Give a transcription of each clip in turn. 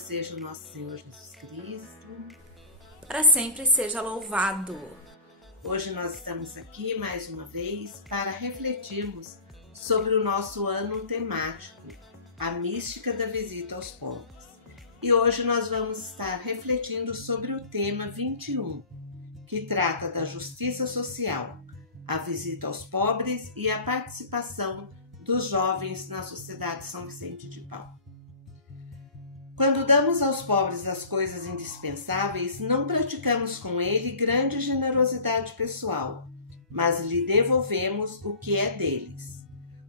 seja o nosso Senhor Jesus Cristo. Para sempre seja louvado. Hoje nós estamos aqui mais uma vez para refletirmos sobre o nosso ano temático, a mística da visita aos pobres. E hoje nós vamos estar refletindo sobre o tema 21, que trata da justiça social, a visita aos pobres e a participação dos jovens na Sociedade São Vicente de Paulo. Quando damos aos pobres as coisas indispensáveis, não praticamos com ele grande generosidade pessoal, mas lhe devolvemos o que é deles.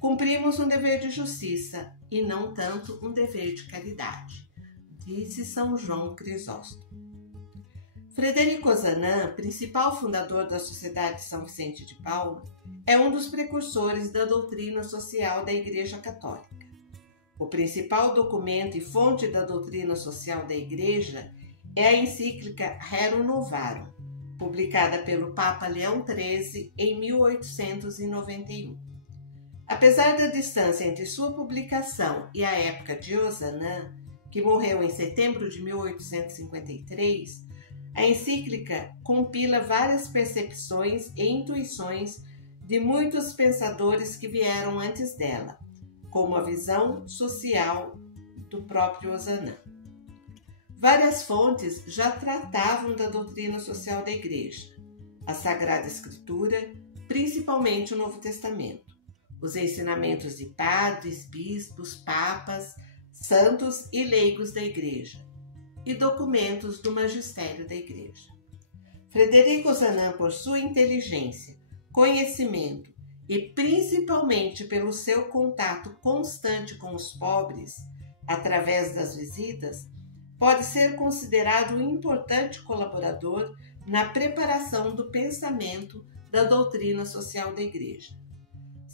Cumprimos um dever de justiça e não tanto um dever de caridade, disse São João Crisóstomo. Frederico Ozanam, principal fundador da Sociedade São Vicente de Paulo, é um dos precursores da doutrina social da Igreja Católica. O principal documento e fonte da doutrina social da Igreja é a encíclica Rerum Novarum, publicada pelo Papa Leão XIII em 1891. Apesar da distância entre sua publicação e a época de Ozanam, que morreu em setembro de 1853, a encíclica compila várias percepções e intuições de muitos pensadores que vieram antes dela, como a visão social do próprio Ozanam. Várias fontes já tratavam da doutrina social da Igreja, a Sagrada Escritura, principalmente o Novo Testamento, os ensinamentos de padres, bispos, papas, santos e leigos da Igreja, e documentos do magistério da Igreja. Frederico Ozanam, por sua inteligência, conhecimento e principalmente pelo seu contato constante com os pobres, através das visitas, pode ser considerado um importante colaborador na preparação do pensamento da doutrina social da Igreja.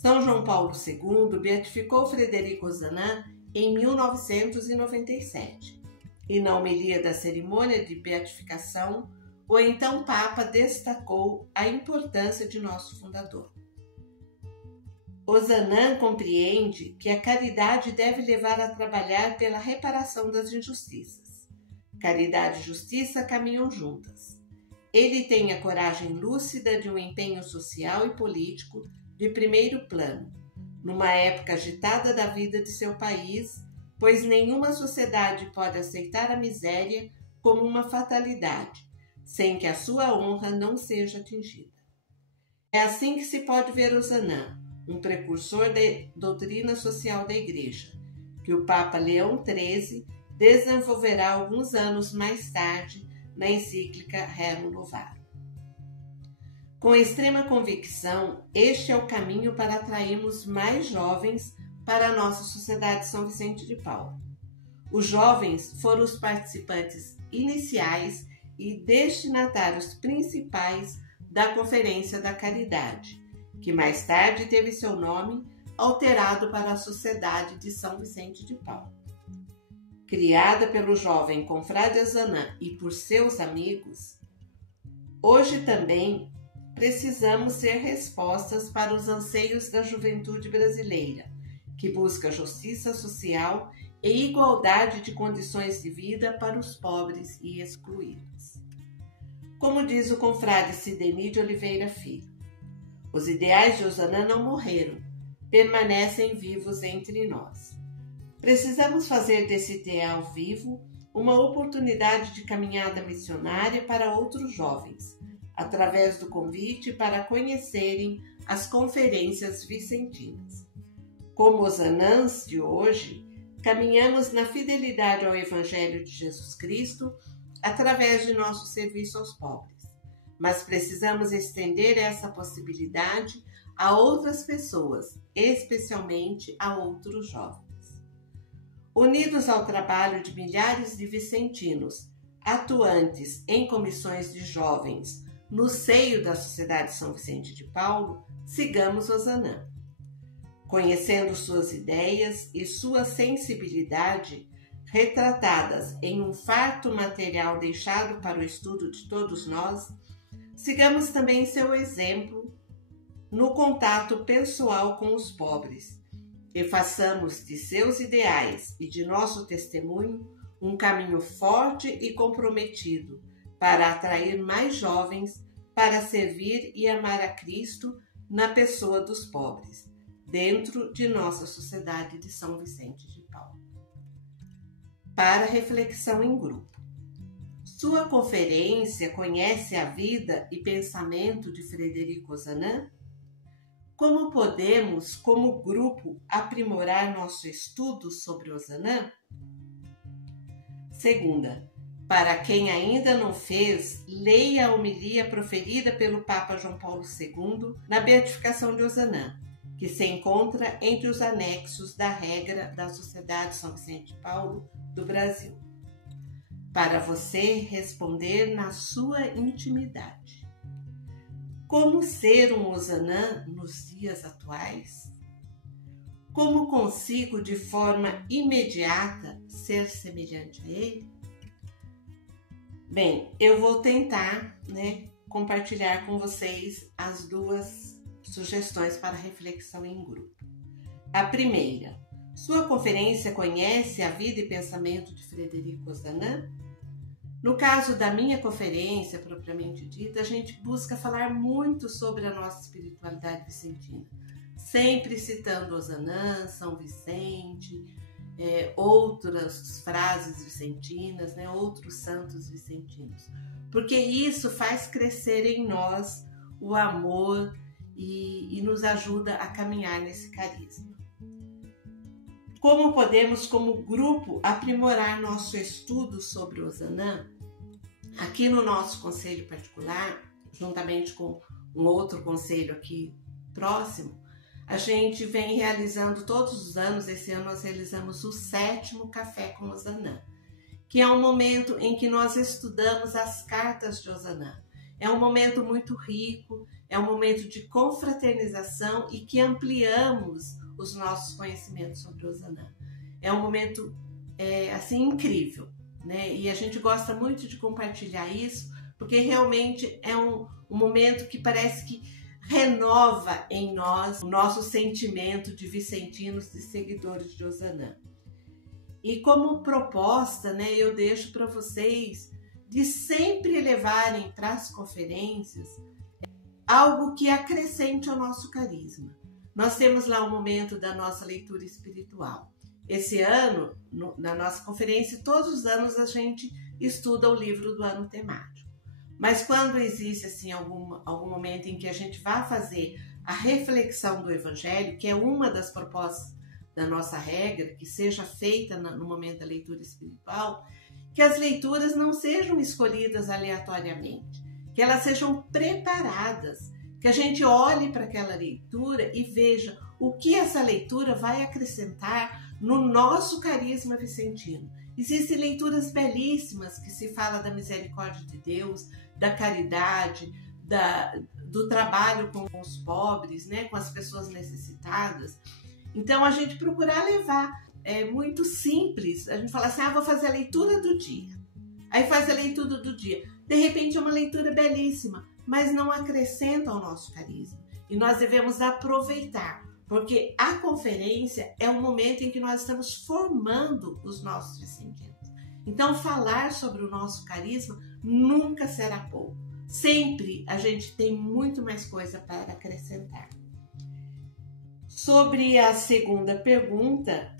São João Paulo II beatificou Frederico Ozanam em 1997. E na homilia da cerimônia de beatificação, o então Papa destacou a importância de nosso fundador. Ozanam compreende que a caridade deve levar a trabalhar pela reparação das injustiças. Caridade e justiça caminham juntas. Ele tem a coragem lúcida de um empenho social e político de primeiro plano, numa época agitada da vida de seu país, pois nenhuma sociedade pode aceitar a miséria como uma fatalidade, sem que a sua honra não seja atingida. É assim que se pode ver Ozanam, um precursor da doutrina social da Igreja, que o Papa Leão XIII desenvolverá alguns anos mais tarde na encíclica Rerum Novarum. Com extrema convicção, este é o caminho para atrairmos mais jovens para a nossa Sociedade São Vicente de Paulo. Os jovens foram os participantes iniciais e destinatários principais da Conferência da Caridade, que mais tarde teve seu nome alterado para a Sociedade de São Vicente de Paulo. Criada pelo jovem confrade Ozanam e por seus amigos, hoje também precisamos ser respostas para os anseios da juventude brasileira, que busca justiça social e igualdade de condições de vida para os pobres e excluídos. Como diz o confrade Sideni de Oliveira Filho, os ideais de Ozanam não morreram, permanecem vivos entre nós. Precisamos fazer desse ideal vivo uma oportunidade de caminhada missionária para outros jovens, através do convite para conhecerem as conferências vicentinas. Como os Ozanãs de hoje, caminhamos na fidelidade ao Evangelho de Jesus Cristo através de nosso serviço aos pobres. Mas precisamos estender essa possibilidade a outras pessoas, especialmente a outros jovens. Unidos ao trabalho de milhares de vicentinos, atuantes em comissões de jovens no seio da Sociedade São Vicente de Paulo, sigamos Ozanam. Conhecendo suas ideias e sua sensibilidade, retratadas em um farto material deixado para o estudo de todos nós, sigamos também seu exemplo no contato pessoal com os pobres e façamos de seus ideais e de nosso testemunho um caminho forte e comprometido para atrair mais jovens para servir e amar a Cristo na pessoa dos pobres, dentro de nossa sociedade de São Vicente de Paulo. Para reflexão em grupo. Sua conferência conhece a vida e pensamento de Frederico Ozanam? Como podemos, como grupo, aprimorar nosso estudo sobre Ozanam? Segunda, para quem ainda não fez, leia a homilia proferida pelo Papa João Paulo II na beatificação de Ozanam, que se encontra entre os anexos da regra da Sociedade São Vicente de Paulo do Brasil. Para você responder na sua intimidade. Como ser um Ozanam nos dias atuais? Como consigo de forma imediata ser semelhante a ele? Bem, eu vou tentar, compartilhar com vocês as duas sugestões para reflexão em grupo. A primeira, sua conferência conhece a vida e pensamento de Frederico Ozanam? No caso da minha conferência, propriamente dita, a gente busca falar muito sobre a nossa espiritualidade vicentina, sempre citando Ozanam, São Vicente, outras frases vicentinas, outros santos vicentinos, porque isso faz crescer em nós o amor e nos ajuda a caminhar nesse carisma. Como podemos, como grupo, aprimorar nosso estudo sobre Ozanam? Aqui no nosso conselho particular, juntamente com um outro conselho aqui próximo, a gente vem realizando todos os anos, esse ano nós realizamos o 7º Café com Ozanam, que é um momento em que nós estudamos as cartas de Ozanam. É um momento muito rico, é um momento de confraternização e que ampliamos os nossos conhecimentos sobre Ozanam. É um momento incrível, e a gente gosta muito de compartilhar isso, porque realmente é um momento que parece que renova em nós o nosso sentimento de vicentinos e seguidores de Ozanam. E como proposta, eu deixo para vocês de sempre levarem para as conferências algo que acrescente ao nosso carisma. Nós temos lá um momento da nossa leitura espiritual. Esse ano, na nossa conferência, todos os anos a gente estuda o livro do ano temático. Mas quando existe algum momento em que a gente vai fazer a reflexão do Evangelho, que é uma das propostas da nossa regra, que seja feita no momento da leitura espiritual, que as leituras não sejam escolhidas aleatoriamente, que elas sejam preparadas, que a gente olhe para aquela leitura e veja o que essa leitura vai acrescentar no nosso carisma vicentino. Existem leituras belíssimas que se fala da misericórdia de Deus, da caridade, do trabalho com os pobres, com as pessoas necessitadas. Então a gente procurar levar, é muito simples, a gente fala assim, vou fazer a leitura do dia. Aí faz a leitura do dia. De repente é uma leitura belíssima, mas não acrescenta ao nosso carisma. E nós devemos aproveitar, porque a conferência é um momento em que nós estamos formando os nossos vicentinos. Então, falar sobre o nosso carisma nunca será pouco. Sempre a gente tem muito mais coisa para acrescentar. Sobre a segunda pergunta,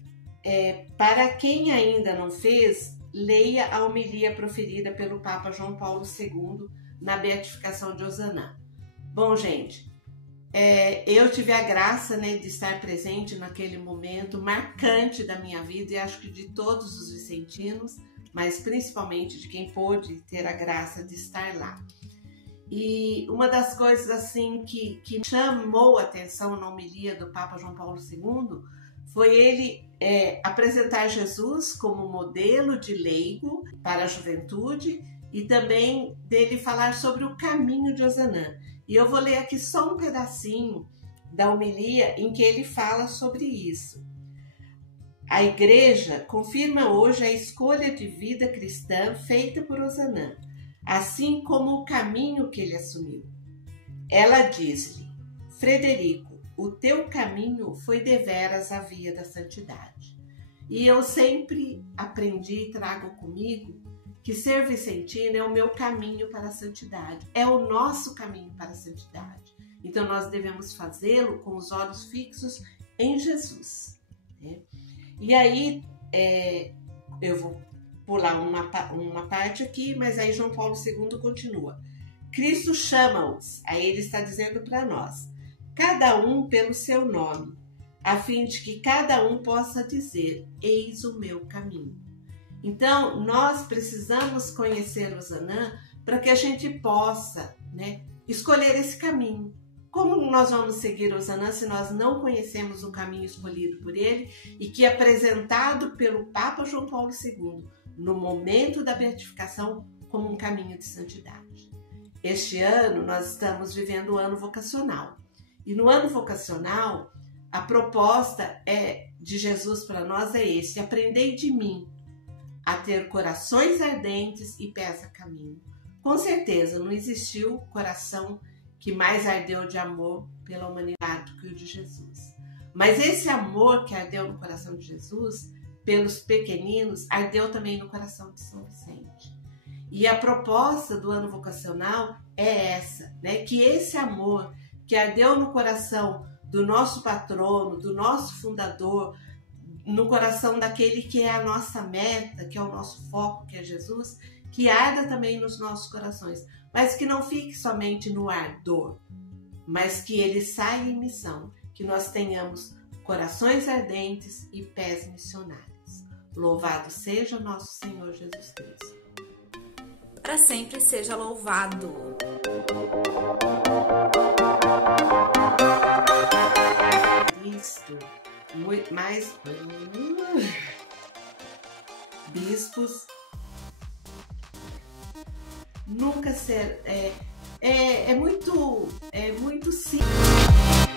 para quem ainda não fez, leia a homilia proferida pelo Papa João Paulo II na beatificação de Ozanam. Bom, gente, eu tive a graça de estar presente naquele momento marcante da minha vida e acho que de todos os vicentinos, mas principalmente de quem pôde ter a graça de estar lá. E uma das coisas assim que chamou a atenção na homilia do Papa João Paulo II foi ele apresentar Jesus como modelo de leigo para a juventude e também dele falar sobre o caminho de Ozanam. E eu vou ler aqui só um pedacinho da homilia em que ele fala sobre isso. A Igreja confirma hoje a escolha de vida cristã feita por Ozanam, assim como o caminho que ele assumiu. Ela diz-lhe: Frederico, o teu caminho foi deveras a via da santidade. E eu sempre aprendi e trago comigo que ser vicentina é o meu caminho para a santidade, é o nosso caminho para a santidade. Então nós devemos fazê-lo com os olhos fixos em Jesus, né? E aí eu vou pular uma parte aqui, mas aí João Paulo II continua. Cristo chama-os, aí ele está dizendo para nós, cada um pelo seu nome, a fim de que cada um possa dizer, eis o meu caminho. Então, nós precisamos conhecer o Zanã para que a gente possa, né, escolher esse caminho. Como nós vamos seguir o Zanã se nós não conhecemos o caminho escolhido por ele e que é apresentado pelo Papa João Paulo II no momento da beatificação como um caminho de santidade? Este ano nós estamos vivendo o ano vocacional. E no ano vocacional, a proposta de Jesus para nós é esse: aprendei de mim a ter corações ardentes e pés a caminho. Com certeza não existiu coração que mais ardeu de amor pela humanidade do que o de Jesus. Mas esse amor que ardeu no coração de Jesus, pelos pequeninos, ardeu também no coração de São Vicente. E a proposta do ano vocacional é essa, né? Que esse amor que ardeu no coração do nosso patrono, do nosso fundador, no coração daquele que é a nossa meta, que é o nosso foco, que é Jesus, que arda também nos nossos corações, mas que não fique somente no ardor, mas que ele saia em missão, que nós tenhamos corações ardentes e pés missionários. Louvado seja nosso Senhor Jesus Cristo. Para sempre seja louvado. Cristo, mais bispos nunca ser muito simples.